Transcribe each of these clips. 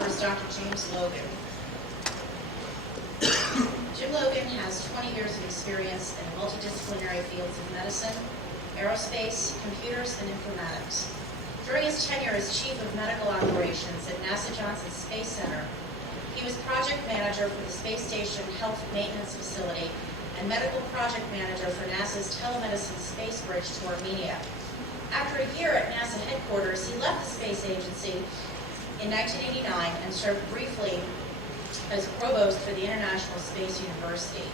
speaker is Dr. James Logan. Jim Logan has 20 years of experience in the multidisciplinary fields of medicine, aerospace, computers, and informatics. During his tenure as Chief of Medical Operations at NASA Johnson Space Center, he was Project Manager for the Space Station Health Maintenance Facility and Medical Project Manager for NASA's Telemedicine Space Bridge to Armenia. After a year at NASA headquarters, he left the space agency in 1989 and served briefly as Provost for the International Space University.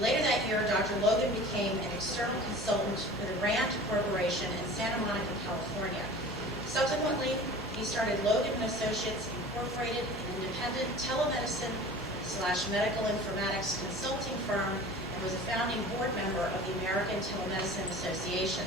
Later that year, Dr. Logan became an external consultant for the RAND Corporation in Santa Monica, California. Subsequently, he started Logan & Associates Incorporated, an independent telemedicine/medical informatics consulting firm, and was a founding board member of the American Telemedicine Association.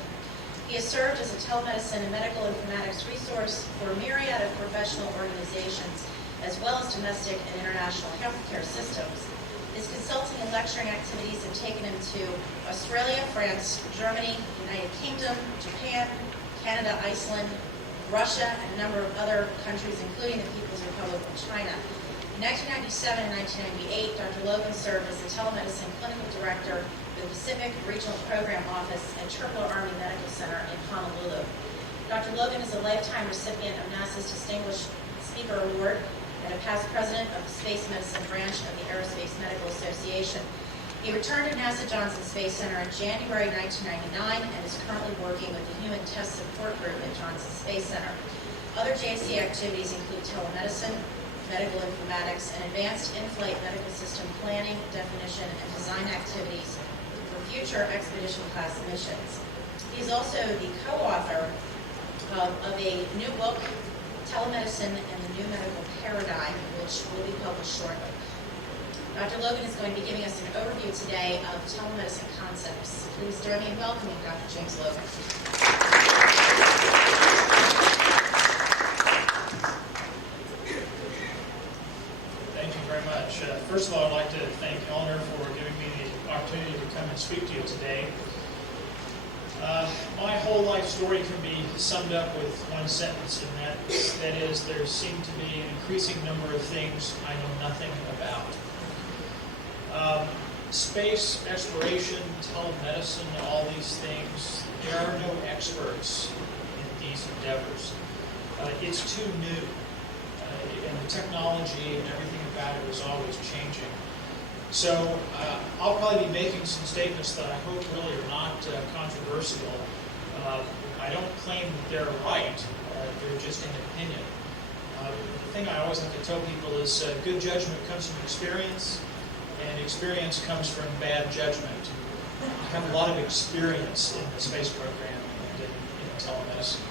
He has served as a telemedicine and medical informatics resource for a myriad of professional organizations, as well as domestic and international healthcare systems. His consulting and lecturing activities have taken him to Australia, France, Germany, United Kingdom, Japan, Canada, Iceland, Russia, and a number of other countries, including the People's Republic of China. In 1997 and 1998, Dr. Logan served as the telemedicine clinical director for the Pacific Regional Program Office at Churchill Army Medical Center in Honolulu. Dr. Logan is a lifetime recipient of NASA's Distinguished Speaker Award and a past president of the Space Medicine Branch of the Aerospace Medical Association. He returned to NASA Johnson Space Center in January 1999 and is currently working with the Human Test Support Group at Johnson Space Center. Other JC activities include telemedicine, medical informatics, and advanced in-flight medical system planning, definition, and design activities for future expedition class missions. He is also the co-author of a new book, Telemedicine and the New Medical Paradigm, which will be published shortly. Dr. Logan is going to be giving us an overview today of telemedicine concepts. Please join me in welcoming Dr. James Logan. Thank you very much. First of all, I'd like to thank Eleanor for giving me the opportunity to come and speak to you today. My whole life story can be summed up with one sentence, and that is there seem to be an increasing number of things I know nothing about. Space exploration, telemedicine, all these things, there are no experts in these endeavors. It's too new, and the technology and everything about it is always changing. So I'll probably be making some statements that I hope really are not controversial. I don't claim that they're right, they're just an opinion. The thing I always like to tell people is good judgment comes from experience, and experience comes from bad judgment. I have a lot of experience in the space program and in telemedicine.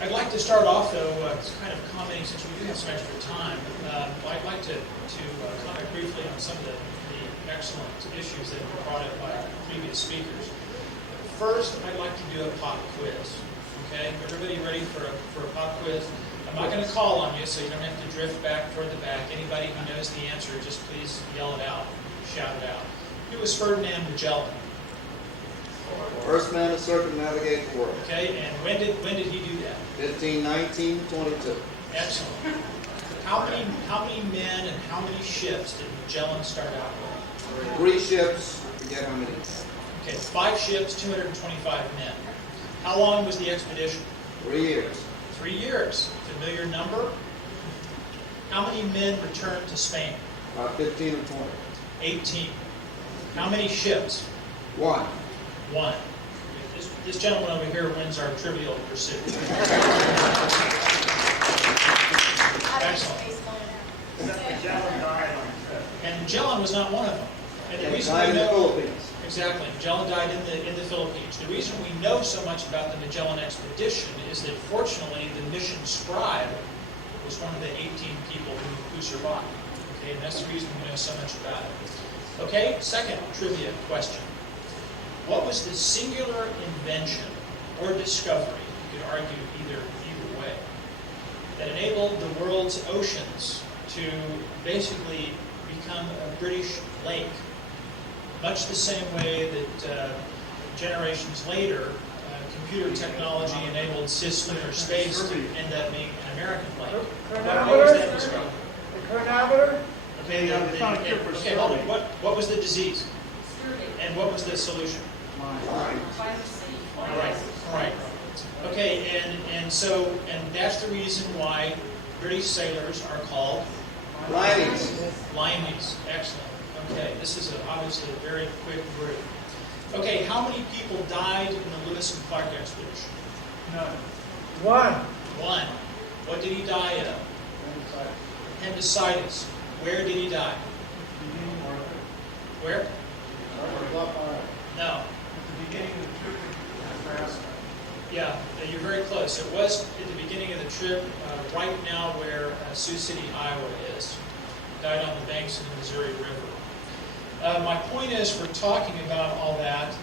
I'd like to start off, though, kind of commenting, since we do have some extra time, I'd like to comment briefly on some of the excellent issues that were brought up by previous speakers. First, I'd like to do a pop quiz. Okay, everybody ready for a pop quiz? I'm not going to call on you, so you don't have to drift back toward the back. Anybody who knows the answer, just please yell it out, shout it out. Who was Ferdinand Magellan? First man to circumnavigate the world. Okay, and when did he do that? 1519-22. Excellent. How many men and how many ships did Magellan start out with? 3 ships, I forget how many. Okay, 5 ships, 225 men. How long was the expedition? 3 years. 3 years. Familiar number? How many men returned to Spain? About 15 or 20. 18. How many ships? 1. 1. This gentleman over here wins our Trivial Pursuit. Excellent. Magellan died on trip. And Magellan was not one of them. And the reason Died we in the know Philippines. exactly, Magellan died in the Philippines. The reason we know so much about the Magellan expedition is that fortunately the mission scribe was one of the 18 people who survived. Okay, and that's the reason we know so much about it. Okay, second trivia question. What was the singular invention or discovery, you could argue either way, that enabled the world's oceans to basically become a British lake, much the same way that generations later, computer technology enabled cislunar space to end up being an American lake? What was that looking for Okay, hold on. scurvy. What was the disease? Scurvy. And what was the solution? Vitamin C. All right. Okay, and that's the reason why British sailors are called Limeys. limeys. Excellent. Okay, this is obviously a very quick group. Okay, how many people died in the Lewis and Clark expedition? None. One. One. What did he die of? Appendicitis. Where did he die? Where? No. At the beginning of the trip in Nebraska. Yeah, you're very close. It was at the beginning of the trip, right now where Sioux City, Iowa is. Died on the banks of the Missouri River. My point is, for talking about all that,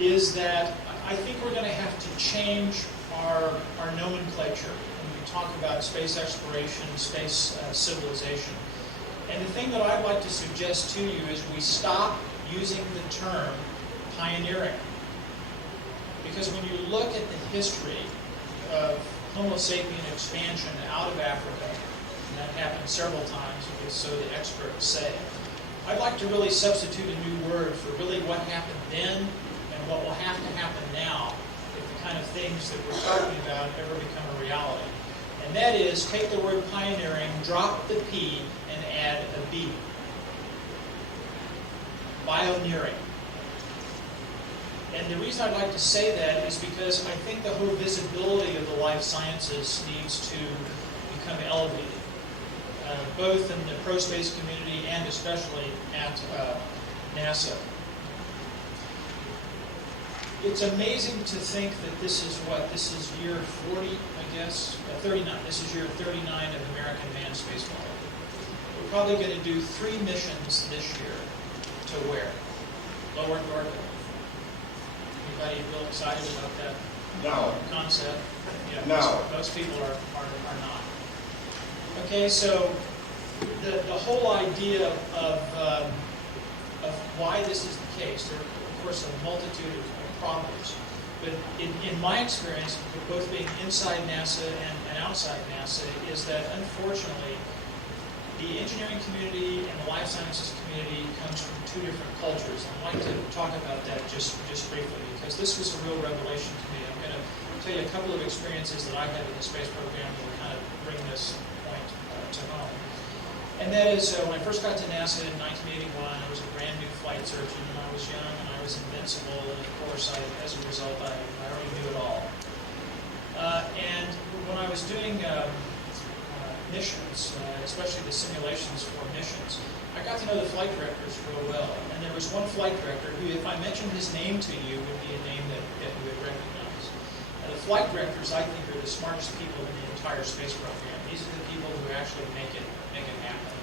is that I think we're going to have to change our nomenclature when we talk about space exploration, space civilization. And the thing that I'd like to suggest to you is we stop using the term pioneering. Because when you look at the history of Homo sapien expansion out of Africa, and that happened several times, so the experts say, I'd like to really substitute a new word for really what happened then and what will have to happen now if the kind of things that we're talking about ever become a reality. And that is, take the word pioneering, drop the P, and add a B. Pioneering. And the reason I'd like to say that is because I think the whole visibility of the life sciences needs to become elevated, both in the pro-space community and especially at NASA. It's amazing to think that this is year 40, I guess, 39. This is year 39 of American manned spaceflight. We're probably going to do 3 missions this year to where? Low Earth orbit. Anybody real excited about that No. concept? Yeah, No. most people are not. Okay, so the whole idea of why this is the case, there are, of course, a multitude of problems. But in my experience, both being inside NASA and outside NASA, is that unfortunately, the engineering community and the life sciences community comes from 2 different cultures. I'd like to talk about that just briefly, because this was a real revelation to me. I'm going to tell you a couple of experiences that I had in the space program that will kind of bring this point to home. And that is, when I first got to NASA in 1981, I was a brand new flight surgeon, and I was young, and I was invincible, and of course, as a result, I already knew it all. And when I was doing missions, especially the simulations for missions, I got to know the flight directors real well. And there was one flight director who, if I mentioned his name to you, would be a name that you would recognize. And the flight directors, I think, are the smartest people in the entire space program. These are the people who actually make it happen.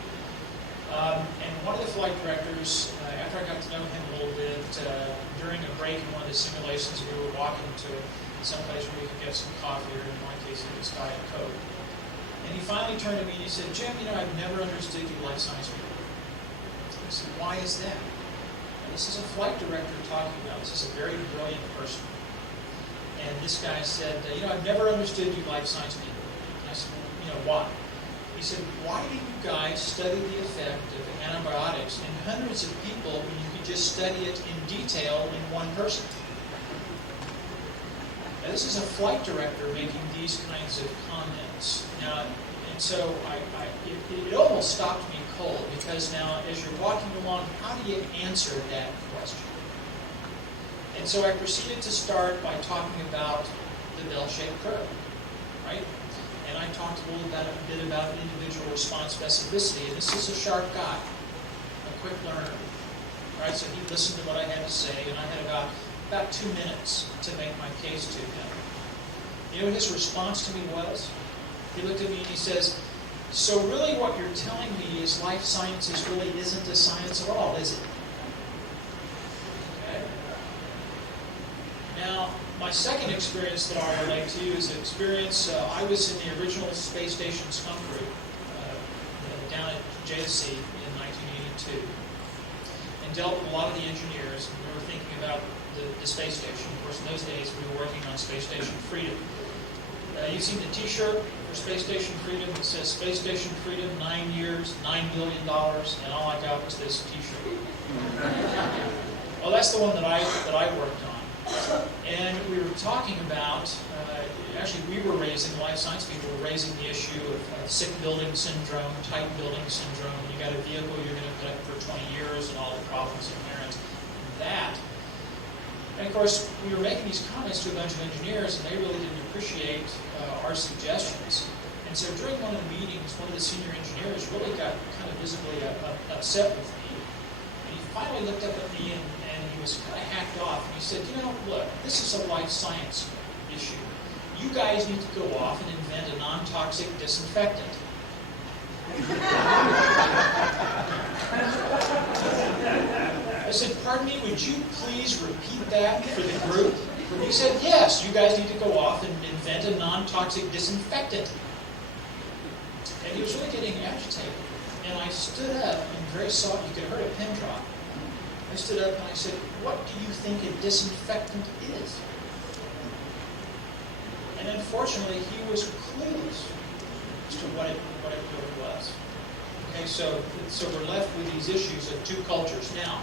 And one of the flight directors, after I got to know him a little bit, during a break in one of the simulations, we were walking to some place where we could get some coffee, or in my case, it was Diet Coke. And he finally turned to me and he said, Jim, I've never understood you life science people. I said, why is that? And this is a flight director talking about. This is a very brilliant person. And this guy said, I've never understood you life science people. And I said, why? He said, why do you guys study the effect of antibiotics in hundreds of people when you could just study it in detail in one person? Now, this is a flight director making these kinds of comments. Now, and so it almost stopped me cold, because now, as you're walking along, how do you answer that question? And so I proceeded to start by talking about the bell-shaped curve, right? And I talked a bit about individual response specificity. And this is a sharp guy, a quick learner, right? So he listened to what I had to say, and I had about 2 minutes to make my case to him. You know what his response to me was? He looked at me and he says, so really what you're telling me is life sciences really isn't a science at all, is it? Okay. Now, my second experience that I'll relate to you is an experience, I was in the original space station skunk group down at JSC in 1982, and dealt with a lot of the engineers, and we were thinking about the space station. Of course, in those days, we were working on Space Station Freedom. You've seen the T-shirt for for Space Station Freedom. It says Space Station Freedom, 9 years, $9 billion, and all I got was this T-shirt. Well, that's the one that I worked on. And we were talking about, actually we were raising, life science people were raising the issue of sick building syndrome, tight building syndrome. You got a vehicle you're going to put up for 20 years and all the problems inherent in that. And of course, we were making these comments to a bunch of engineers, and they really didn't appreciate our suggestions. And so during one of the meetings, one of the senior engineers really got kind of visibly upset with me. And he finally looked up at me and he was kind of hacked off. And he said, you know, look, this is a life science issue. You guys need to go off and invent a non-toxic disinfectant. I said, pardon me, would you please repeat that for the group? He said, yes, you guys need to go off and invent a non-toxic disinfectant. And he was really getting agitated. And I stood up and very soft, you could have heard a pin drop. I stood up and I said, what do you think a disinfectant is? And unfortunately, he was clueless as to what it really was. Okay, so we're left with these issues of two cultures. Now,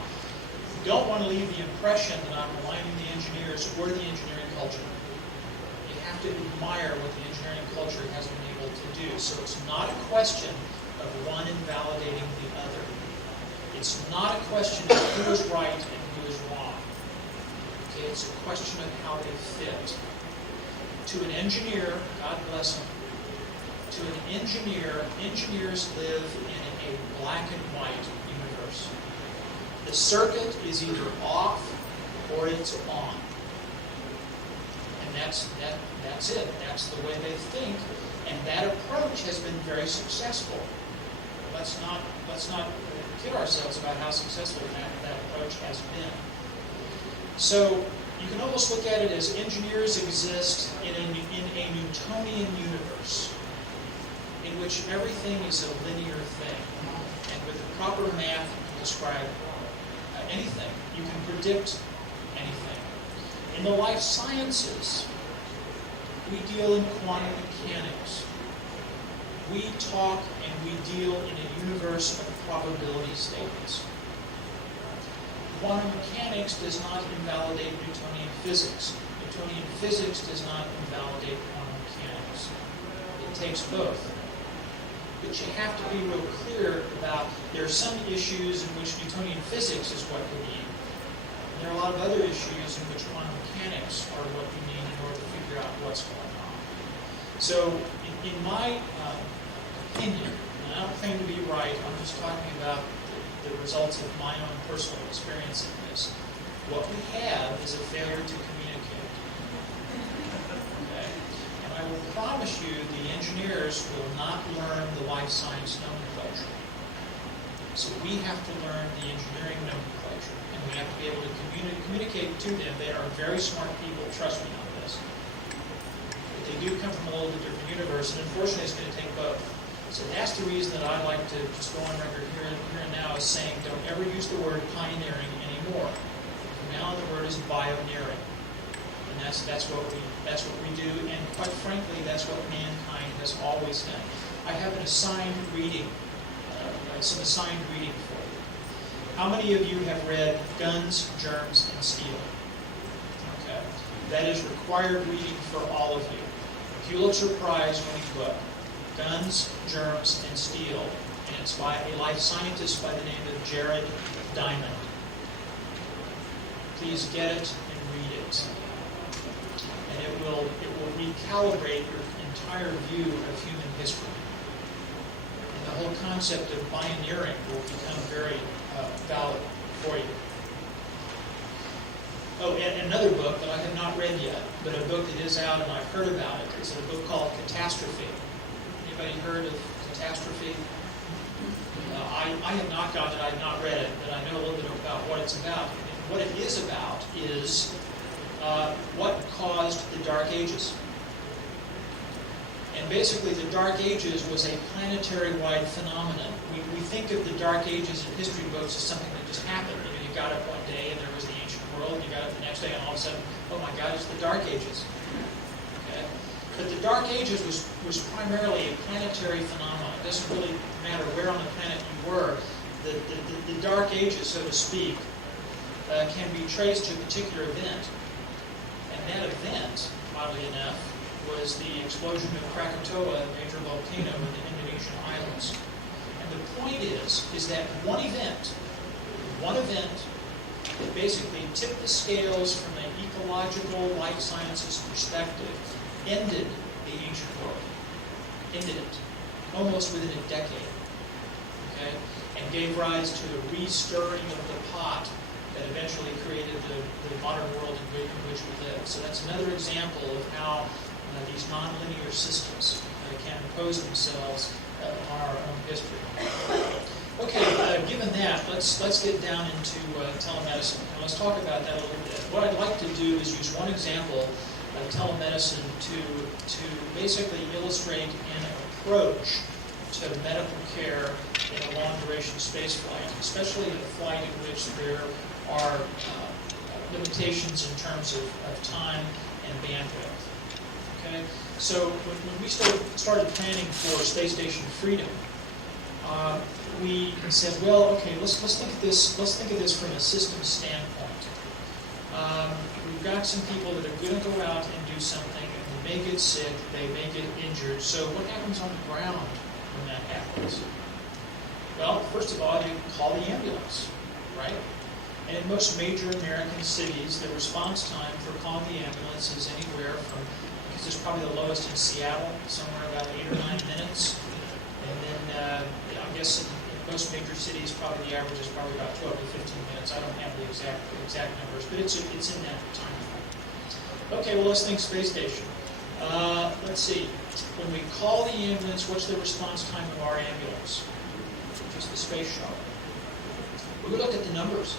we don't want to leave the impression that I'm aligning the engineers or the engineering culture. You have to admire what the engineering culture has been able to do. So it's not a question of one invalidating the other. It's not a question of who is right and who is wrong. Okay, it's a question of how they fit. To an engineer, God bless him, to an engineer, engineers live in a black and white universe. The circuit is either off or it's on. And that's it. That's the way they think. And that approach has been very successful. Let's not kid ourselves about how successful that approach has been. So you can almost look at it as engineers exist in a Newtonian universe in which everything is a linear thing. And with the proper math, you can describe anything. You can predict anything. In the life sciences, we deal in quantum mechanics. We talk and we deal in a universe of probability statements. Quantum mechanics does not invalidate Newtonian physics. Newtonian physics does not invalidate quantum mechanics. It takes both. But you have to be real clear about there are some issues in which Newtonian physics is what you need. And there are a lot of other issues in which quantum mechanics are what you need in order to figure out what's going on. So in my opinion, and I don't claim to be right, I'm just talking about the results of my own personal experience in this. What we have is a failure to communicate. Okay? And I will promise you the engineers will not learn the life science nomenclature. So we have to learn the engineering nomenclature. And we have to be able to communicate to them. They are very smart people, trust me on this. But they do come from a little bit different universe, and unfortunately it's going to take both. So that's the reason that I like to just go on record here and now as saying don't ever use the word pioneering anymore. From now on the word is pioneering. And that's what we do, and quite frankly, that's what mankind has always done. I have an assigned reading, some assigned reading for you. How many of you have read Guns, Germs, and Steel? Okay. That is required reading for all of you. If you look surprised when you look, Guns, Germs, and Steel, and it's by a life scientist by the name of Jared Diamond. Please get it and read it. And it will recalibrate your entire view of human history. And the whole concept of pioneering will become very valid for you. Oh, and another book that I have not read yet, but a book that is out and I've heard about it, is a book called Catastrophe. Anybody heard of Catastrophe? I have not got it, I have not read it, but I know a little bit about what it's about. And what it is about is what caused the Dark Ages. And basically the Dark Ages was a planetary-wide phenomenon. We think of the Dark Ages in history books as something that just happened. You know, you got up one day and there was the ancient world, you got up the next day and all of a sudden, oh my God, it's the Dark Ages. Okay? But the Dark Ages was primarily a planetary phenomenon. It doesn't really matter where on the planet you were. The Dark Ages, so to speak, can be traced to a particular event. And that event, oddly enough, was the explosion of Krakatoa, a major volcano in the Indonesian islands. And the point is that one event that basically tipped the scales from an ecological life sciences perspective, ended the ancient world. Ended it. Almost within a decade. Okay? And gave rise to a restirring of the pot that eventually created the modern world in which we live. So that's another example of how these nonlinear systems can impose themselves on our own history. Okay, given that, let's get down into telemedicine. And let's talk about that a little bit. What I'd like to do is use one example of telemedicine to basically illustrate an approach to medical care in a long-duration space flight, especially in a flight in which there are limitations in terms of time and bandwidth. Okay, so when we started planning for Space Station Freedom, we said, well, okay, let's think of this. Let's think of this from a systems standpoint. We've got some people that are going to go out and do something, and they may get sick, they may get injured. So what happens on the ground when that happens? Well, first of all, you call the ambulance, right? And in most major American cities, the response time for calling the ambulance is anywhere from, because it's probably the lowest in Seattle, somewhere about 8 or 9 minutes. And then, I guess in most major cities, probably the average is probably about 12 to 15 minutes. I don't have the exact numbers, but it's in that time frame. Okay, well, let's think space station. Let's see. When we call the ambulance, what's the response time of our ambulance? Just the space shuttle. We looked at the numbers.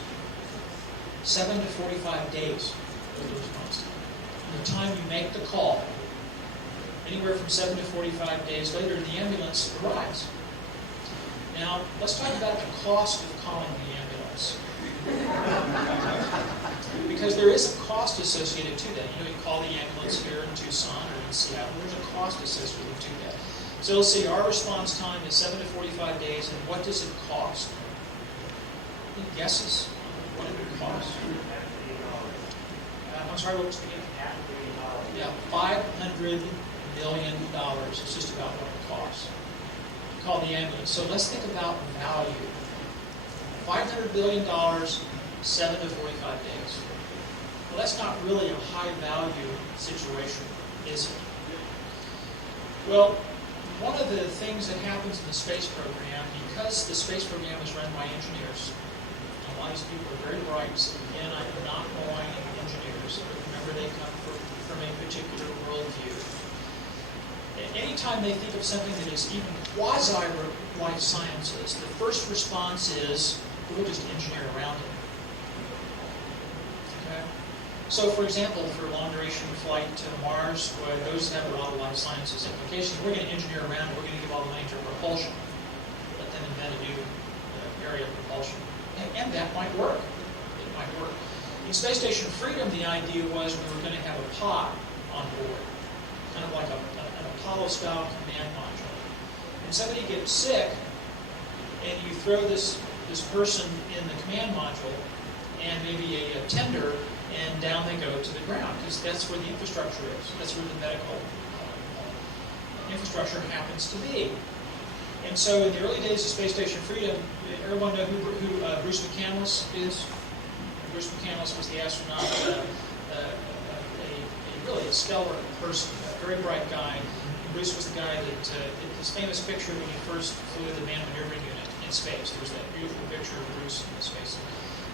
7 to 45 days was the response time. From the time you make the call, anywhere from 7 to 45 days later, the ambulance arrives. Now, let's talk about the cost of calling the ambulance. Because there is a cost associated to that. You call the ambulance here in Tucson or in Seattle, there's a cost associated to that. So let's see, our response time is 7 to 45 days, and what does it cost? Any guesses? What did it cost? I'm sorry, what was the beginning? Yeah, $500 million. It's just about what it costs. Call the ambulance. So let's think about value. $500 billion, 7 to 45 days. Well, that's not really a high value situation, is it? Well, one of the things that happens in the space program, because the space program is run by engineers, a lot of these people are very bright, so again, I am not maligning engineers, but remember they come from a particular worldview. Anytime they think of something that is even quasi-life sciences, the first response is, we'll just engineer around it. Okay? So, for example, for a long-duration flight to Mars, where those have a lot of life sciences implications, we're going to engineer around it, we're going to give all the money to propulsion, let them invent a new area of propulsion. And that might work. It might work. In Space Station Freedom, the idea was we were going to have a pod on board, kind of like an Apollo-style command module. And somebody gets sick, and you throw this person in the command module, and maybe a tender, and down they go to the ground, because that's where the infrastructure is. That's where the medical infrastructure happens to be. And so in the early days of Space Station Freedom, everyone know who Bruce McCandless is? Bruce McCandless was the astronaut, really a stellar person, a very bright guy. Bruce was the guy that, his famous picture when he first flew the manned maneuvering unit in space. There's that beautiful picture of Bruce in space.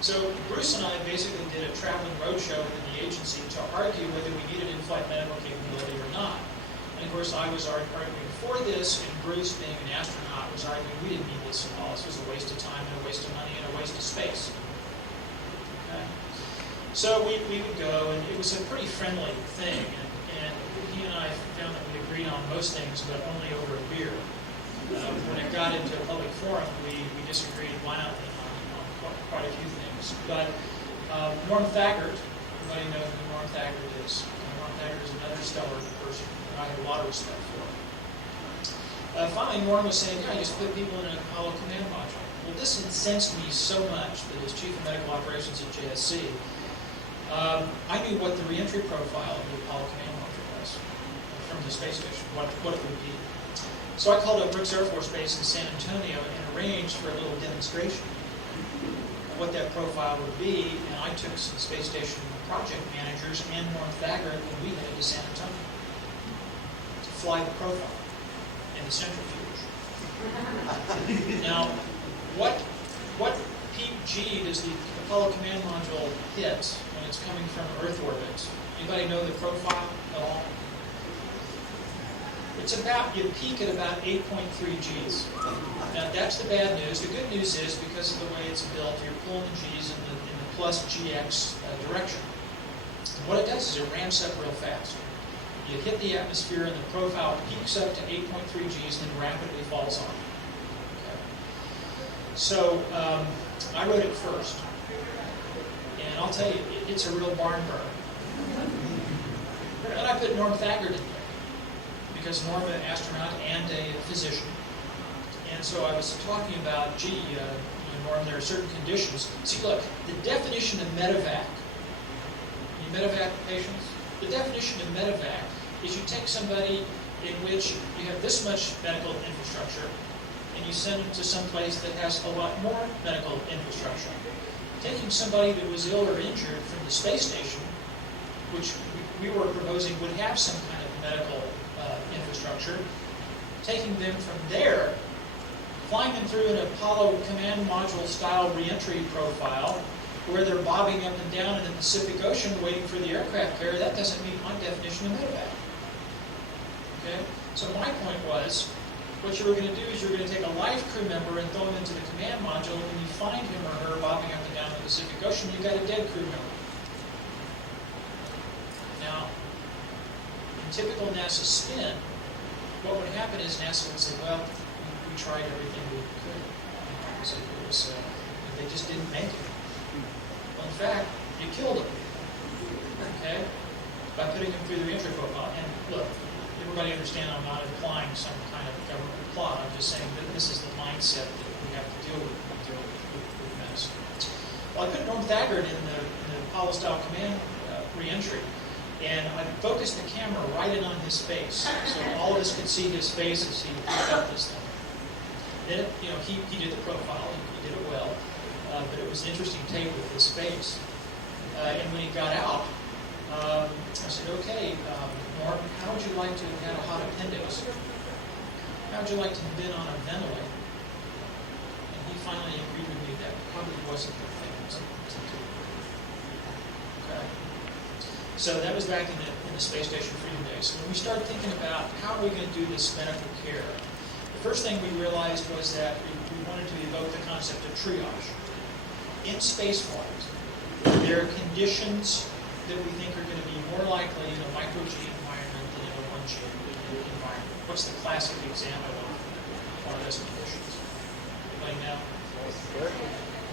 So Bruce and I basically did a traveling roadshow within the agency to argue whether we needed in-flight medical capability or not. And of course, I was arguing for this, and Bruce, being an astronaut, was arguing we didn't need this at all. This was a waste of time and a waste of money and a waste of space. Okay? So we would go, and it was a pretty friendly thing. And he and I found that we agreed on most things, but only over a beer. When it got into a public forum, we disagreed violently on quite a few things. But Norm Thagard, everybody knows who Norm Thagard is. Norm Taggart is another stellar person I have a lot of respect for. Finally, Norm was saying, yeah, you just put people in an Apollo command module. Well, this incensed me so much that as Chief of Medical Operations at JSC, I knew what the reentry profile of the Apollo command module was from the space station, what it would be. So I called up Brooks Air Force Base in San Antonio and arranged for a little demonstration of what that profile would be, and I took some space station project managers and Norm Thagard when we headed to San Antonio to fly the profile in the centrifuge. Now, what peak G does the Apollo command module hit when it's coming from Earth orbit? Anybody know the profile at all? It's about, you peak at about 8.3 Gs. Now that's the bad news. The good news is because of the way it's built, you're pulling the Gs in the plus GX direction. And what it does is it ramps up real fast. You hit the atmosphere and the profile peaks up to 8.3 Gs and then rapidly falls off. Okay. So I wrote it first. And I'll tell you, it's a real barn burner. And I put Norm Thagard in there, because Norm, an astronaut and a physician. And so I was talking about, gee, Norm, there are certain conditions. See, look, the definition of medevac, you medevac patients? The definition of medevac is you take somebody in which you have this much medical infrastructure and you send them to some place that has a lot more medical infrastructure. Taking somebody that was ill or injured from the space station, which we were proposing would have some kind of medical infrastructure, taking them from there, flying them through an Apollo command module style reentry profile where they're bobbing up and down in the Pacific Ocean waiting for the aircraft carrier, that doesn't meet my definition of medevac. Okay? So my point was, what you were going to do is you were going to take a live crew member and throw him into the command module, and when you find him or her bobbing up and down in the Pacific Ocean, you've got a dead crew member. Now, in typical NASA spin, what would happen is NASA would say, well, we tried everything we could. They just didn't make it. Well, in fact, you killed them, okay, by putting them through the reentry profile. And look, everybody understand I'm not implying some kind of government plot. I'm just saying that this is the mindset that we have to deal with medicine. Well, I put Norm Thagard in the Apollo-style command reentry. And I focused the camera right in on his face, so all of us could see his face as he picked up this thing. Then, he did the profile, he did it well, but it was an interesting tape with his face. And when he got out, I said, okay, Norm, how would you like to have had a hot appendix? How would you like to have been on a ventilator? And he finally agreed with me that probably wasn't the thing to do. Okay. So that was back in the Space Station Freedom Days. So when we started thinking about how are we going to do this medical care, the first thing we realized was that we wanted to evoke the concept of triage. In spaceflight, there are conditions that we think are going to be more likely in a micro-G environment than in a 1G environment. What's the classic example of one of those conditions? Anybody know?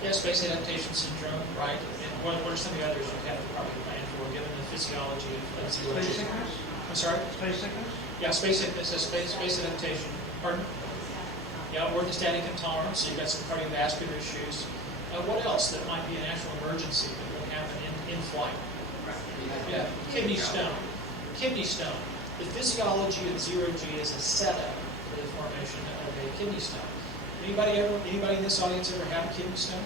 Yeah, space adaptation syndrome, right? And what are some of the others you have to probably plan for, given the physiology of zero G? Space sickness? I'm sorry? Space sickness? Yeah, space sickness, space adaptation. Pardon? Yeah, orthostatic intolerance, so you've got some cardiovascular issues. What else that might be an actual emergency that would happen in flight? Yeah, kidney stone. Kidney stone. The physiology of zero G is a setup for the formation of a kidney stone. Anybody in this audience ever have a kidney stone?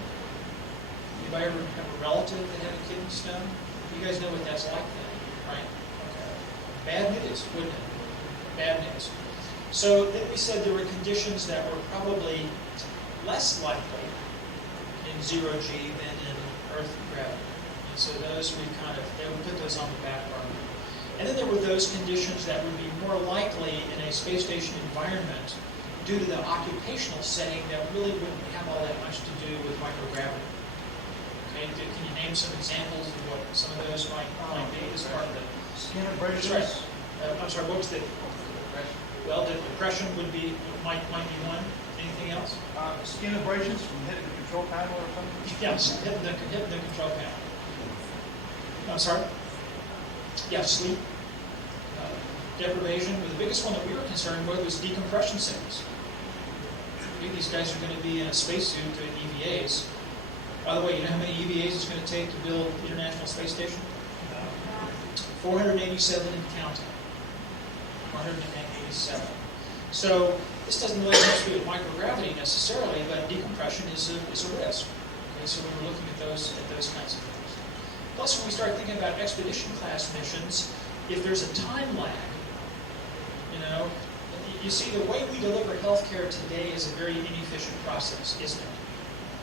Anybody ever have a relative that had a kidney stone? You guys know what that's like then, right? Okay. Bad news, wouldn't it? Bad news. So then we said there were conditions that were probably less likely in zero G than in Earth gravity. And so those we put those on the back burner. And then there were those conditions that would be more likely in a space station environment due to the occupational setting that really wouldn't have all that much to do with microgravity. Okay, can you name some examples of what some of those might be as part of the Skin abrasions? That's right. I'm sorry, what was the well, the depression might be one. Anything else? Skin abrasions from hitting the control panel or something? Yes, hitting the control panel. I'm sorry? Yeah, sleep. deprivation. But the biggest one that we were concerned with was decompression sickness. These guys are going to be in a spacesuit doing EVAs. By the way, you know how many EVAs it's going to take to build the International Space Station? 487 and counting. 487. So this doesn't really have to do with microgravity necessarily, but decompression is a risk. Okay, so we were looking at those kinds of things. Plus, when we start thinking about expedition class missions, if there's a time lag, you see the way we deliver healthcare today is a very inefficient process, isn't it?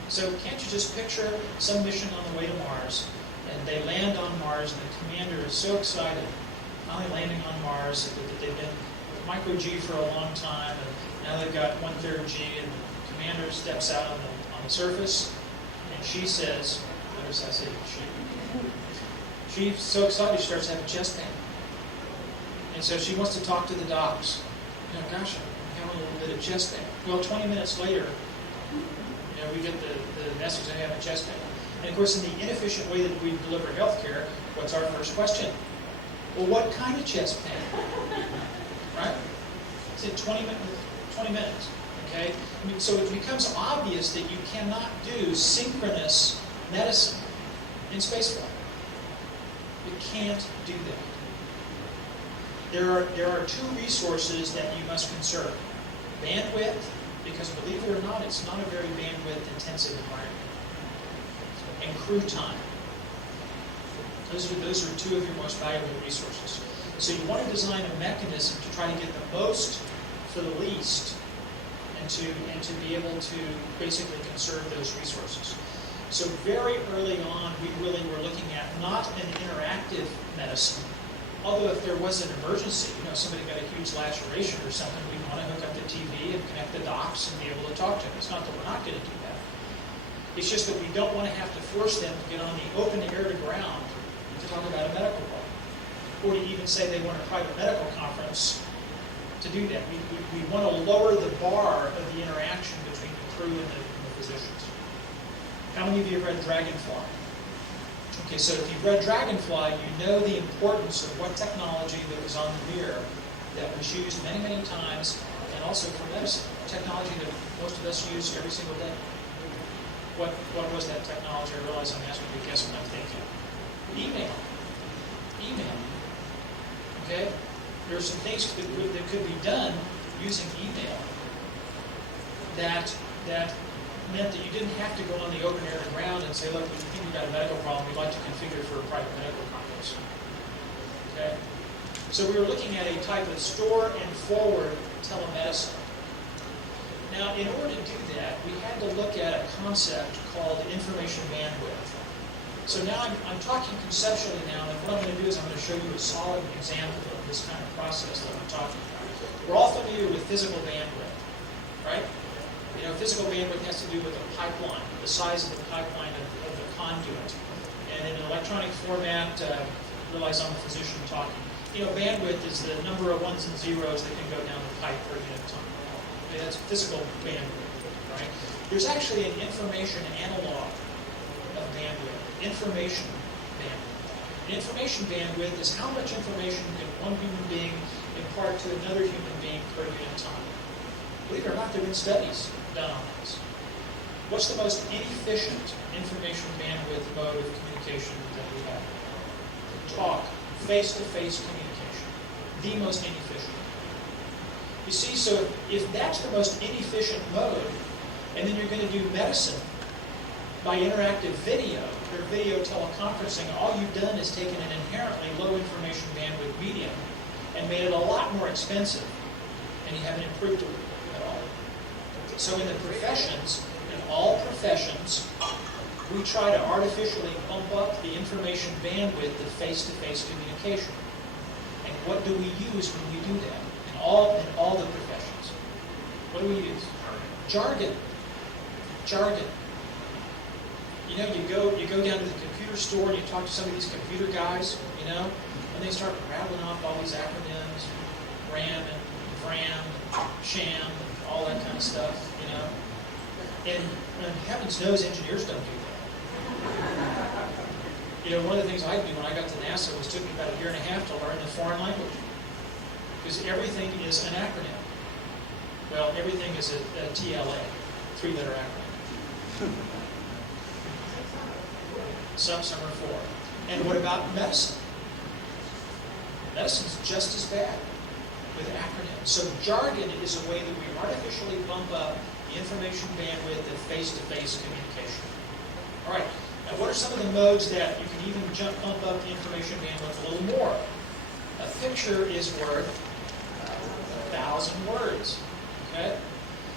So can't you just picture some mission on the way to Mars, and they land on Mars, and the commander is so excited, finally landing on Mars, that they've been with micro G for a long time, and now they've got 1/3 G, and the commander steps out on the surface, and she says, notice I say she's so excited she starts having chest pain. And so she wants to talk to the docs. Gosh, I'm having a little bit of chest pain. Well, 20 minutes later, we get the message that I have a chest pain. And of course, in the inefficient way that we deliver healthcare, what's our first question? Well, what kind of chest pain? Right? It's in 20 minutes. Okay? So it becomes obvious that you cannot do synchronous medicine in spaceflight. You can't do that. There are two resources that you must conserve. Bandwidth, because believe it or not, it's not a very bandwidth-intensive environment. And crew time. Those are two of your most valuable resources. So you want to design a mechanism to try to get the most for the least, and to be able to basically conserve those resources. So very early on, we really were looking at not an interactive medicine. Although if there was an emergency, somebody got a huge laceration or something, we want to hook up the TV and connect the docs and be able to talk to them. It's not that we're not going to do that. It's just that we don't want to have to force them to get on the open air to ground to talk about a medical problem. Or to even say they want a private medical conference to do that. We want to lower the bar of the interaction between the crew and the physicians. How many of you have read Dragonfly? Okay, so if you've read Dragonfly, you know the importance of what technology that was on the mirror that was used many, many times, and also for medicine. Technology that most of us use every single day. What was that technology? I realize I'm asking you to guess what I'm thinking. Email. Okay? There are some things that could be done using email that meant that you didn't have to go on the open air to ground and say, look, we think we've got a medical problem, we'd like to configure for a private medical conference. Okay? So we were looking at a type of store and forward telemedicine. Now, in order to do that, we had to look at a concept called information bandwidth. So now I'm talking conceptually now, and what I'm going to do is I'm going to show you a solid example of this kind of process that I'm talking about. We're all familiar with physical bandwidth, right? Physical bandwidth has to do with the pipeline, the size of the pipeline of the conduit. And in an electronic format, realize I'm a physician talking. Bandwidth is the number of ones and zeros that can go down the pipe per unit of time. Okay, that's physical bandwidth, right? There's actually an information analog of bandwidth, information bandwidth. And information bandwidth is how much information can one human being impart to another human being per unit of time. Believe it or not, there have been studies done on this. What's the most inefficient information bandwidth mode of communication that we have? Talk, face-to-face communication. The most inefficient. You see, so if that's the most inefficient mode, and then you're going to do medicine by interactive video, or video teleconferencing, all you've done is taken an inherently low information bandwidth medium and made it a lot more expensive, and you haven't improved it. So in the professions, in all professions, we try to artificially bump up the information bandwidth of face-to-face communication. And what do we use when we do that? In all the professions. What do we use? Jargon. You go down to the computer store and you talk to some of these computer guys, and they start rattling off all these acronyms, RAM and VRAM, SHAM, all that kind of stuff, And heavens knows engineers don't do that. One of the things I do when I got to NASA was took me about 1.5 years to learn the foreign language. because everything is an acronym. Well, everything is a TLA, three-letter acronym. Some are four. And what about medicine? Medicine's just as bad with acronyms. So jargon is a way that we artificially bump up the information bandwidth of face-to-face communication. All right, now what are some of the modes that you can even bump up the information bandwidth a little more? A picture is worth 1,000 words, okay?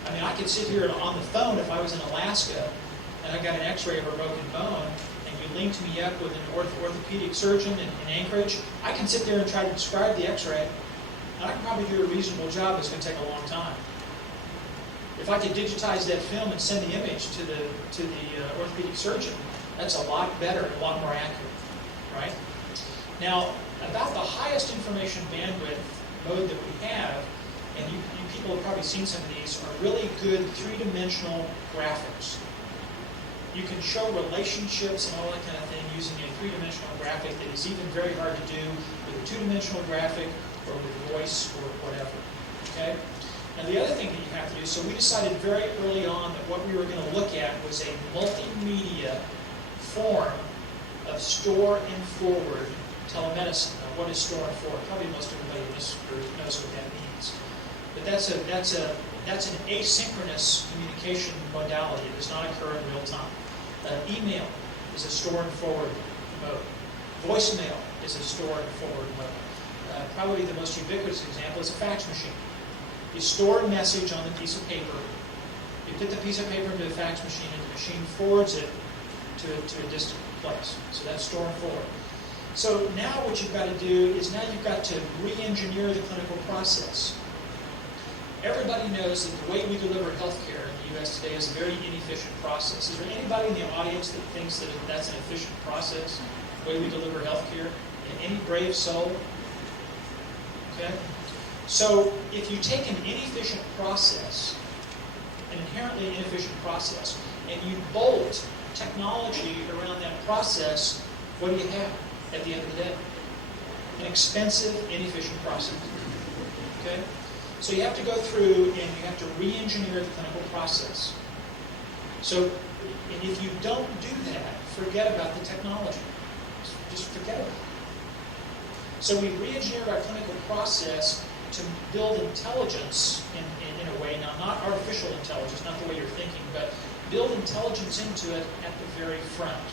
I mean, I could sit here on the phone if I was in Alaska and I got an x-ray of a broken bone and you linked me up with an orthopedic surgeon in Anchorage. I can sit there and try to describe the x-ray, and I can probably do a reasonable job. It's going to take a long time. If I could digitize that film and send the image to the orthopedic surgeon, that's a lot better, a lot more accurate, right? Now, about the highest information bandwidth mode that we have, and you people have probably seen some of these, are really good three-dimensional graphics. You can show relationships and all that kind of thing using a three-dimensional graphic that is even very hard to do with a two-dimensional graphic or with voice or whatever, okay? Now the other thing that you have to do, so we decided very early on that what we were going to look at was a multimedia form of store and forward telemedicine. Now what is store and forward? Probably most everybody in this group knows what that means. But that's an asynchronous communication modality. It does not occur in real time. Email is a store and forward mode. Voicemail is a store and forward mode. Probably the most ubiquitous example is a fax machine. You store a message on a piece of paper. You put the piece of paper into a fax machine, and the machine forwards it to a distant place. So that's store and forward. So now what you've got to do is now you've got to re-engineer the clinical process. Everybody knows that the way we deliver healthcare in the U.S. today is a very inefficient process. Is there anybody in the audience that thinks that that's an efficient process, the way we deliver healthcare? Any brave soul? Okay? So if you take an inefficient process, an inherently inefficient process, and you bolt technology around that process, what do you have at the end of the day? An expensive, inefficient process. Okay? So you have to go through and you have to re-engineer the clinical process. So and if you don't do that, forget about the technology. Just forget about it. So we re-engineered our clinical process to build intelligence in a way, now not artificial intelligence, not the way you're thinking, but build intelligence into it at the very front.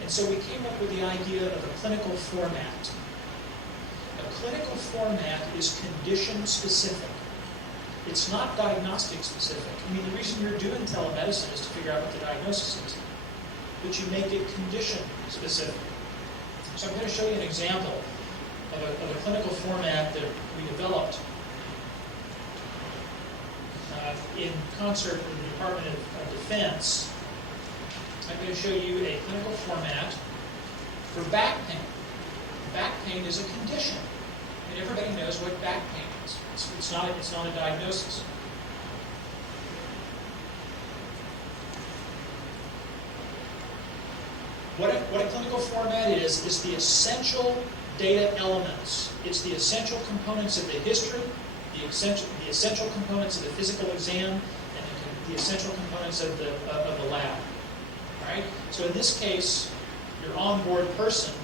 And so we came up with the idea of a clinical format. A clinical format is condition specific. It's not diagnostic specific. I mean, the reason you're doing telemedicine is to figure out what the diagnosis is. But you make it condition specific. So I'm going to show you an example of a clinical format that we developed in concert with the Department of Defense. I'm going to show you a clinical format for back pain. Back pain is a condition, and everybody knows what back pain is. It's not a diagnosis. What a clinical format is the essential data elements. It's the essential components of the history, the essential components of the physical exam, and the essential components of the lab. All right? So in this case, your onboard person,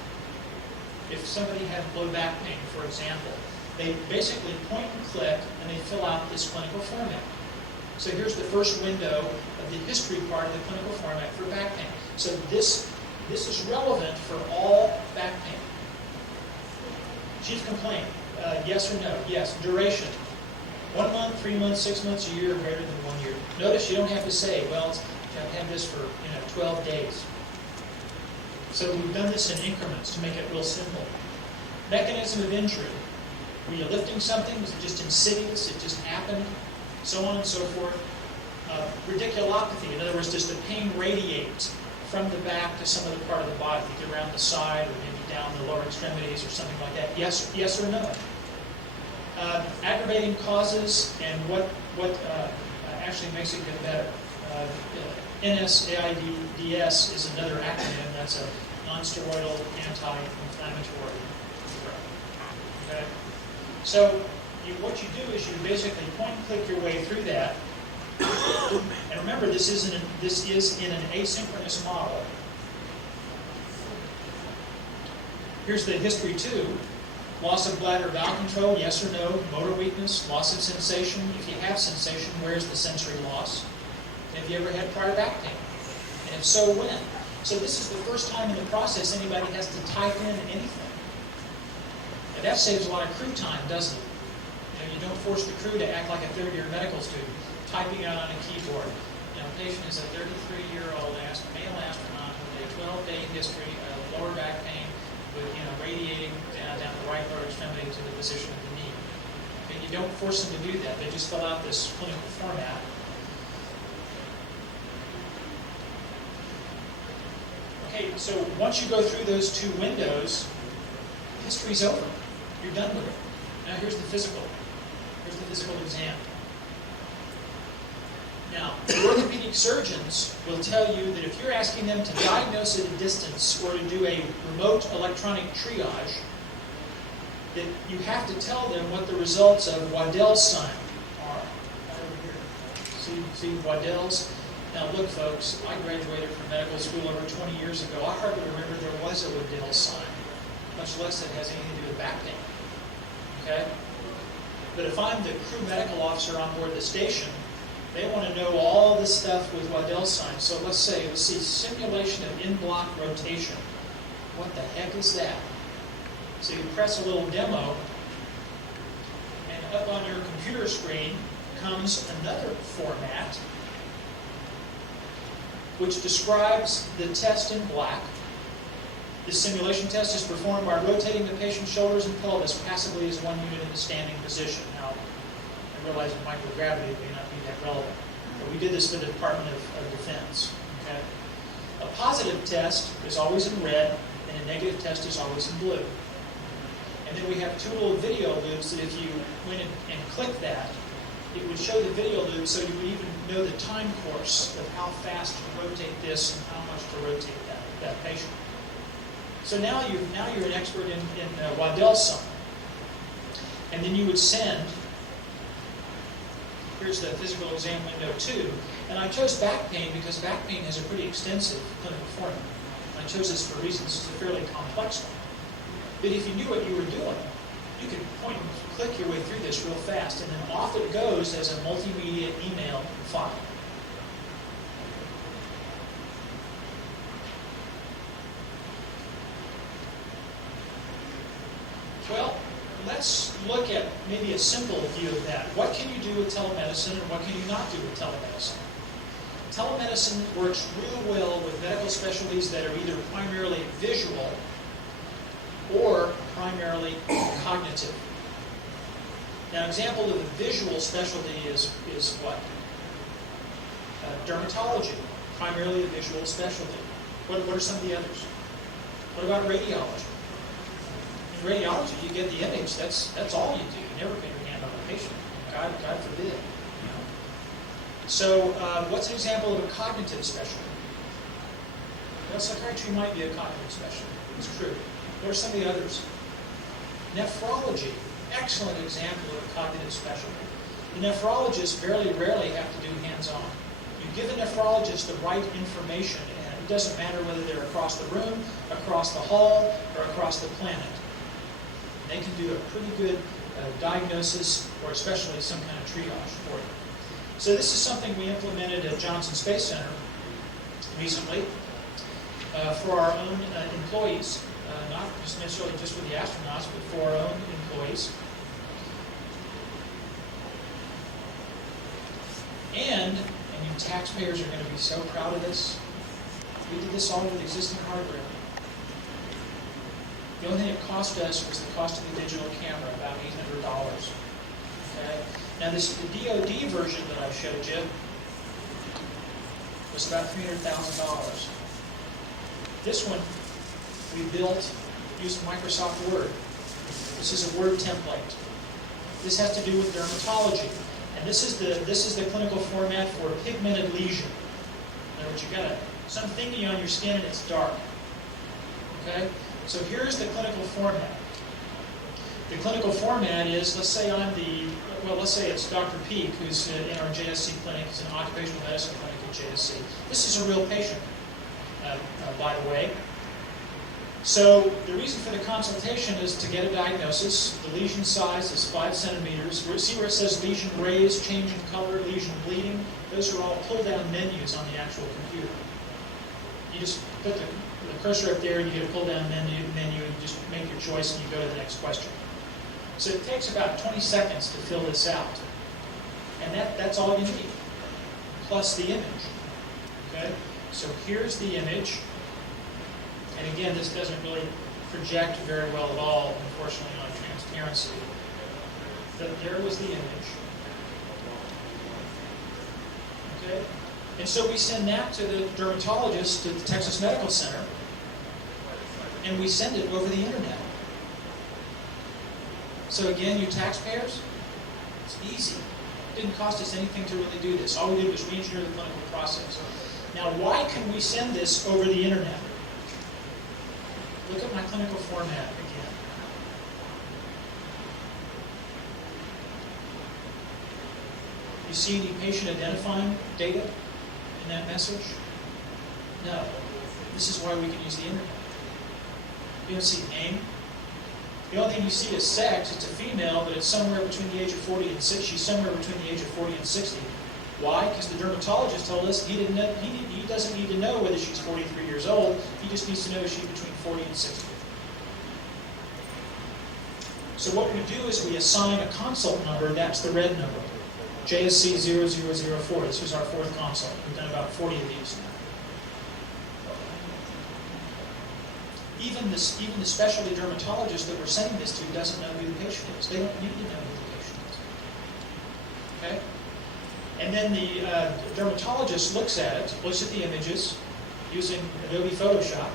if somebody had low back pain, for example, they basically point and click and they fill out this clinical format. So here's the first window of the history part of the clinical format for back pain. So this is relevant for all back pain. Chief complaint, yes or no? Yes. Duration, 1 month, 3 months, 6 months, a year, greater than 1 year. Notice you don't have to say, well, you have to have this for 12 days. So we've done this in increments to make it real simple. Mechanism of injury. Were you lifting something? Was it just insidious? It just happened? So on and so forth. Radiculopathy. In other words, does the pain radiate from the back to some other part of the body, either around the side or maybe down the lower extremities or something like that? Yes or no? Aggravating causes and what actually makes it get better. NSAIDs is another acronym. That's a non-steroidal anti-inflammatory drug. Okay? So what you do is you basically point and click your way through that. And remember, this is in an asynchronous model. Here's the history too. Loss of bladder valve control, yes or no. Motor weakness, loss of sensation. If you have sensation, where's the sensory loss? Have you ever had prior back pain? And if so, when? So this is the first time in the process anybody has to type in anything. And that saves a lot of crew time, doesn't it? You don't force the crew to act like a third-year medical student, typing out on a keyboard. Patient is a 33-year-old male astronaut with a 12-day history of lower back pain with radiating down the right lower extremity to the position of the knee. And you don't force them to do that. They just fill out this clinical format. Okay, so once you go through those two windows, history's over. You're done with it. Now here's the physical. Here's the physical exam. Now, the orthopedic surgeons will tell you that if you're asking them to diagnose at a distance or to do a remote electronic triage, that you have to tell them what the results of Waddell's sign are. Right over here. See Waddell's? Now look, folks, I graduated from medical school over 20 years ago. I hardly remember there was a Waddell's sign, much less it has anything to do with back pain. Okay? But if I'm the crew medical officer on board the station, they want to know all this stuff with Waddell's sign. So let's see, simulation of in-block rotation. What the heck is that? So you press a little demo, and up on your computer screen comes another format which describes the test in black. The simulation test is performed by rotating the patient's shoulders and pelvis passively as one unit in the standing position. Now, I realize in microgravity it may not be that relevant, but we did this for the Department of Defense. Okay? A positive test is always in red, and a negative test is always in blue. And then we have two little video loops that if you went and clicked that, it would show the video loop so you would even know the time course of how fast to rotate this and how much to rotate that patient. So now you're an expert in Waddell's sign. And then you would send, here's the physical exam window 2, and I chose back pain because back pain has a pretty extensive clinical format. I chose this for reasons it's a fairly complex one. But if you knew what you were doing, you could point and click your way through this real fast, and then off it goes as a multimedia email file. Well, let's look at maybe a simple view of that. What can you do with telemedicine and what can you not do with telemedicine? Telemedicine works real well with medical specialties that are either primarily visual or primarily cognitive. Now, an example of a visual specialty is what? Dermatology, primarily a visual specialty. What are some of the others? What about radiology? In radiology, you get the image. That's all you do. You never put your hand on a patient. God forbid. So, what's an example of a cognitive specialty? Well, psychiatry might be a cognitive specialty. It's true. What are some of the others? Nephrology, excellent example of a cognitive specialty. The nephrologists very rarely have to do hands-on. You give a nephrologist the right information, and it doesn't matter whether they're across the room, across the hall, or across the planet. They can do a pretty good diagnosis, or especially some kind of triage for you. So this is something we implemented at Johnson Space Center recently for our own employees. Not just necessarily just for the astronauts, but for our own employees. And you taxpayers are going to be so proud of this. We did this all with existing hardware. The only thing it cost us was the cost of the digital camera, about $800. Okay? Now the DoD version that I showed you was about $300,000. This one we built using Microsoft Word. This is a Word template. This has to do with dermatology, and this is the clinical format for a pigmented lesion. In other words, you've got some thingy on your skin and it's dark. Okay, so here's the clinical format. The clinical format is, let's say let's say it's Dr. Peak, who's in our JSC clinic. He's an occupational medicine clinic at JSC. This is a real patient, by the way. So the reason for the consultation is to get a diagnosis. The lesion size is 5 centimeters. See where it says lesion raised, change in color, lesion bleeding? Those are all pull-down menus on the actual computer. You just put the cursor up there, and you get a pull-down menu, and you just make your choice, and you go to the next question. So it takes about 20 seconds to fill this out. And that's all you need, plus the image. Okay? So here's the image. And again, this doesn't really project very well at all, unfortunately, on transparency. But there was the image. Okay? And so we send that to the dermatologist at the Texas Medical Center, and we send it over the internet. So again, you taxpayers, it's easy. It didn't cost us anything to really do this. All we did was re-engineer the clinical process. Now, why can we send this over the internet? Look at my clinical format again. You see any patient identifying data in that message? No. This is why we can use the internet. You don't see name. The only thing you see is sex. It's a female, but it's somewhere between the age of 40 and 60. She's somewhere between the age of 40 and 60. Why? Because the dermatologist told us he doesn't need to know whether she's 43 years old. He just needs to know she's between 40 and 60. So what we do is we assign a consult number. That's the red number. JSC 0004. This was our 4th consult. We've done about 40 of these now. Even the specialty dermatologist that we're sending this to doesn't know who the patient is. They don't need to know who the patient is. Okay? And then the dermatologist looks at it, looks at the images using Adobe Photoshop.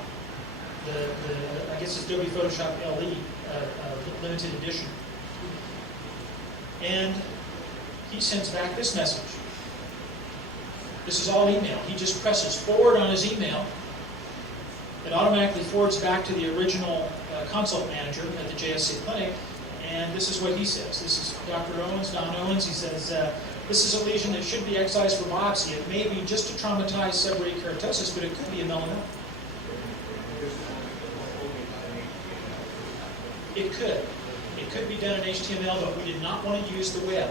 I guess it's Adobe Photoshop LE, limited edition. And he sends back this message. This is all email. He just presses forward on his email. It automatically forwards back to the original consult manager at the JSC clinic, and this is what he says. This is Dr. Owens, Don Owens. He says, this is a lesion that should be excised for biopsy. It may be just a traumatized seborrheic keratosis, but it could be a melanoma. It could. It could be done in HTML, but we did not want to use the web.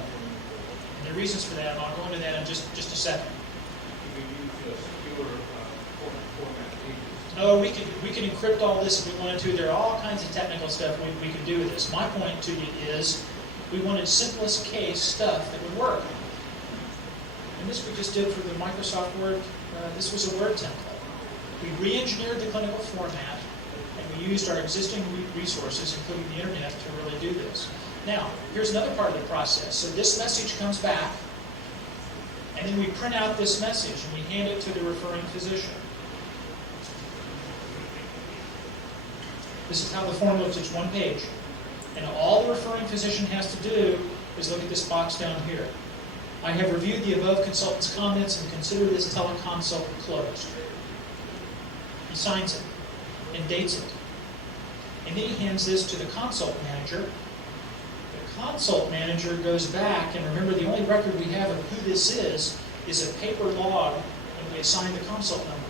And the reasons for that, and I'll go into that in just a second. No, we could encrypt all this if we wanted to. There are all kinds of technical stuff we can do with this. My point to you is we wanted simplest case stuff that would work. And this we just did for the Microsoft Word. This was a Word template. We re-engineered the clinical format, and we used our existing resources, including the internet, to really do this. Now, here's another part of the process. So this message comes back, and then we print out this message, and we hand it to the referring physician. This is how the form looks. It's one page. And all the referring physician has to do is look at this box down here. I have reviewed the above consultant's comments and consider this teleconsult closed. He signs it and dates it. And then he hands this to the consult manager. The consult manager goes back, and remember, the only record we have of who this is a paper log, and we assign the consult number.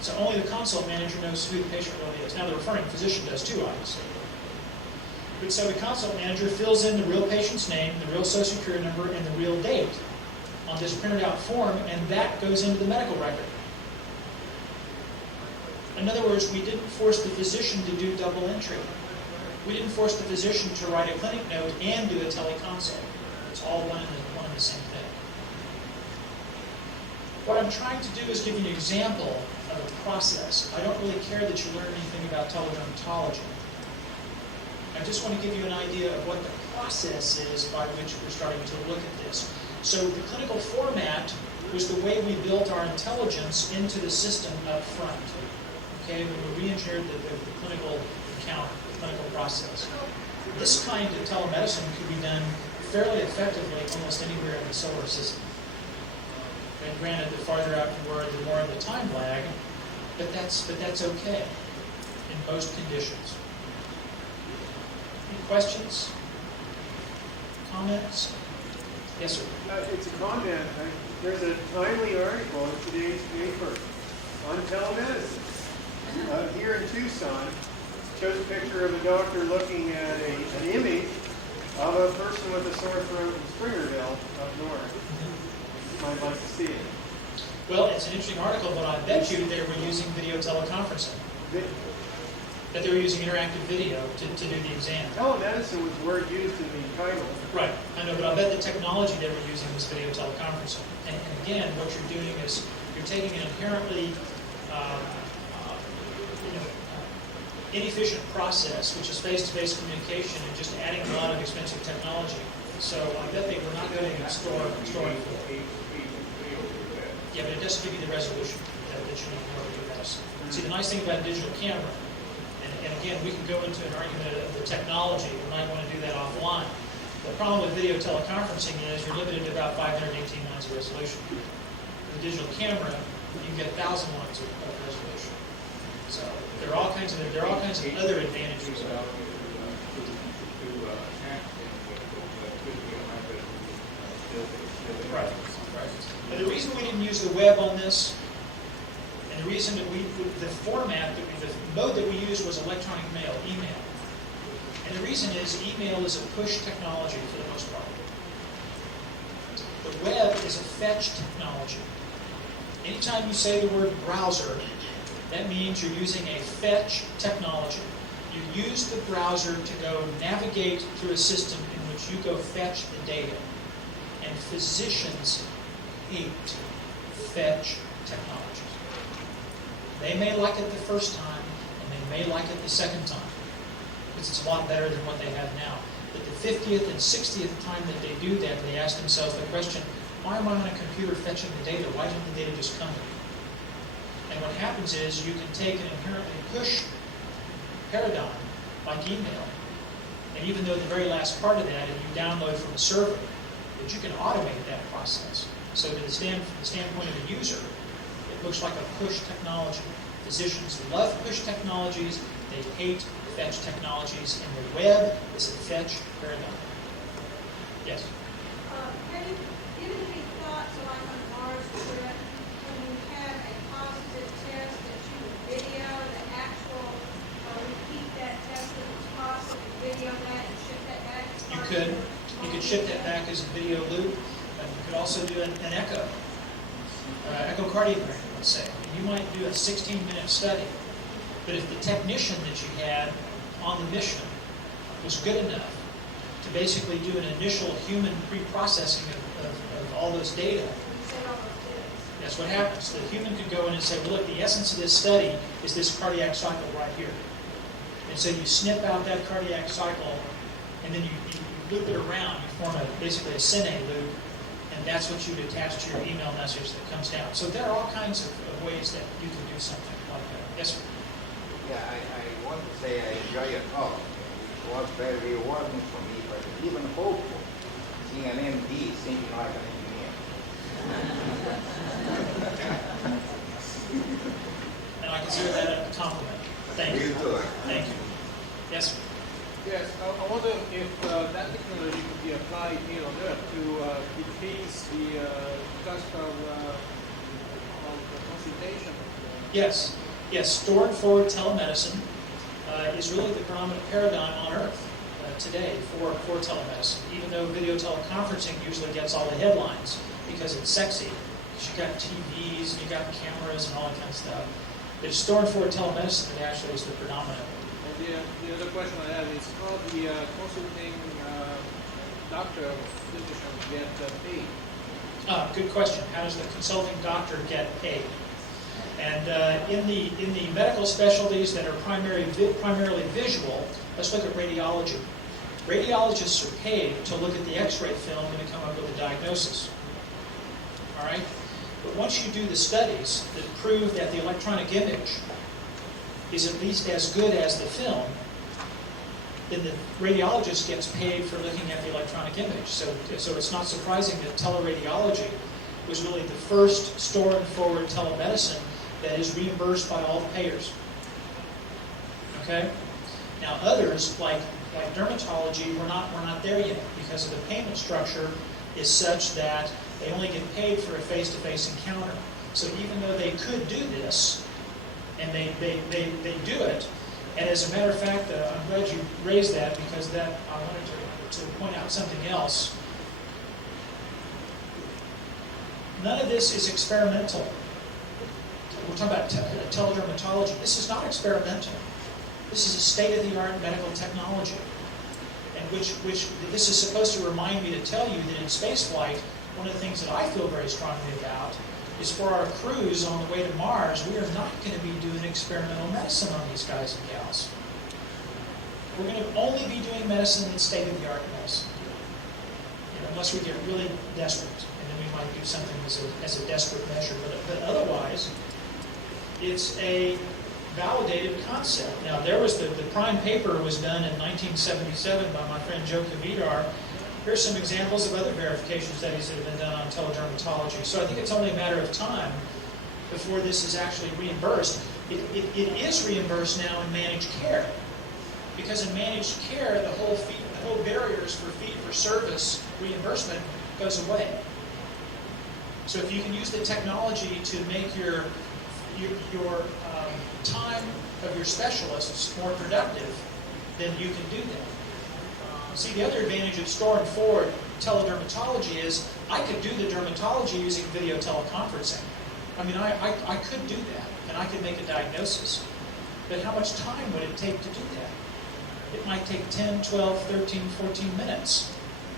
So only the consult manager knows who the patient really is. Now the referring physician does too, obviously. But so the consult manager fills in the real patient's name, the real social security number, and the real date on this printed out form, and that goes into the medical record. In other words, we didn't force the physician to do double entry. We didn't force the physician to write a clinic note and do a teleconsult. It's all one and the same thing. What I'm trying to do is give you an example of a process. I don't really care that you learn anything about teledermatology. I just want to give you an idea of what the process is by which we're starting to look at this. So the clinical format was the way we built our intelligence into the system up front. Okay, when we re-engineered the clinical account, the clinical process. This kind of telemedicine could be done fairly effectively almost anywhere in the solar system. And granted, the farther out you were, the more of the time lag, but that's okay in most conditions. questions? Comments? Yes, sir. It's a comment. There's a timely article in today's paper on telemedicine. Here in Tucson, it shows a picture of a doctor looking at an image of a person with a sore throat in Springerville up north. You might like to see it. Well, it's an interesting article, but I bet you they were using video teleconferencing. That they were using interactive video to do the exam. Telemedicine was the word used in the title. Right, I know, but I bet the technology they were using was video teleconferencing. And again, what you're doing is you're taking an inherently inefficient process, which is face-to-face communication, and just adding a lot of expensive technology. So I bet they were not going to store it for. Yeah, but it doesn't give you the resolution that you need in order to do this. See, the nice thing about digital camera, and again, we can go into an argument of the technology. We might want to do that offline. The problem with video teleconferencing is you're limited to about 518 lines of resolution. With a digital camera, you can get 1,000 lines of resolution. So there are all kinds of other advantages. Right. And the reason we didn't use the web on this, and the reason that the format, the mode that we used was electronic mail, email. And the reason is email is a push technology for the most part. The web is a fetch technology. Anytime you say the word browser, that means you're using a fetch technology. You use the browser to go navigate through a system in which you go fetch the data. And physicians hate fetch technologies. They may like it the first time, and they may like it the second time, because it's a lot better than what they have now. But the 50th and 60th time that they do that, they ask themselves the question, why am I on a computer fetching the data? Why didn't the data just come to me? And what happens is you can take an inherently push paradigm, like email, and even though the very last part of that, you download from a server, but you can automate that process. So from the standpoint of the user, it looks like a push technology. Physicians love push technologies, they hate fetch technologies, and the web is a fetch paradigm. Yes? Have you given any thought to, like on Mars trip, when you have a positive test, that you would video the actual, repeat that test that was positive, and video that and ship that back? You could. You could ship that back as a video loop. You could also do an echo, echocardiogram, let's say. You might do a 16-minute study, but if the technician that you had on the mission was good enough to basically do an initial human pre-processing of all those data, that's what happens. The human could go in and say, well, look, the essence of this study is this cardiac cycle right here. And so you snip out that cardiac cycle, and then you loop it around. You form basically a Cine loop, and that's what you'd attach to your email message that comes down. So there are all kinds of ways that you can do something like that. Yes, sir? Yeah, I want to say I enjoy your talk. It was very rewarding for me, but even hopeful, seeing an MD thinking like an engineer. And I consider that a compliment. Thank you. You too. Thank you. Yes, sir? Yes, I wonder if that technology could be applied here on Earth to decrease the cost of the consultation. Yes. Yes, store and forward telemedicine is really the predominant paradigm on Earth today for telemedicine, even though video teleconferencing usually gets all the headlines because it's sexy. Because you've got TVs and you've got cameras and all that kind of stuff. But it's store and forward telemedicine that actually is the predominant. The other question I have is how the consulting doctor or physician get paid? Good question. How does the consulting doctor get paid? And in the medical specialties that are primarily visual, let's look at radiology. Radiologists are paid to look at the X-ray film and to come up with a diagnosis. All right? But once you do the studies that prove that the electronic image is at least as good as the film, then the radiologist gets paid for looking at the electronic image. So it's not surprising that teleradiology was really the first store and forward telemedicine that is reimbursed by all the payers. Okay? Now others, like like dermatology, we're not there yet because of the payment structure is such that they only get paid for a face-to-face encounter. So even though they could do this, and they do it, and as a matter of fact, I'm glad you raised that because that I wanted to point out something else. None of this is experimental. We're talking about teledermatology. This is not experimental. This is a state-of-the-art medical technology, and which this is supposed to remind me to tell you that in spaceflight, one of the things that I feel very strongly about is for our crews on the way to Mars, we are not going to be doing experimental medicine on these guys and gals. We're going to only be doing medicine in state-of-the-art medicine, unless we get really desperate, and then we might do something as a desperate measure. But otherwise, it's a validated concept. Now, there was the prime paper was done in 1977 by my friend Joe Kvidar. Here's some examples of other verification studies that have been done on teledermatology. So I think it's only a matter of time before this is actually reimbursed. It is reimbursed now in managed care, because in managed care, the whole barriers for fee-for-service reimbursement goes away. So if you can use the technology to make your time of your specialists more productive, then you can do that. See, the other advantage of store and forward teledermatology is I could do the dermatology using video teleconferencing. I mean, I could do that, and I could make a diagnosis. But how much time would it take to do that? It might take 10, 12, 13, 14 minutes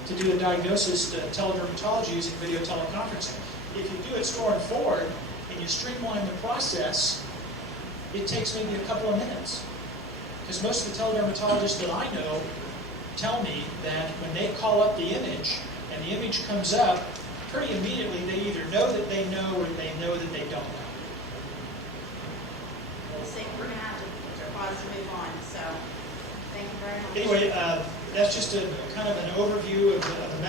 to do a diagnosis to teledermatology using video teleconferencing. If you do it store and forward, and you streamline the process, it takes maybe a couple of minutes. Because most of the teledermatologists that I know tell me that when they call up the image, and the image comes up, pretty immediately they either know that they know or they know that they don't know. We'll see, we're going to have to pause to move on, so thank you very much. Anyway, that's just a kind of an overview of the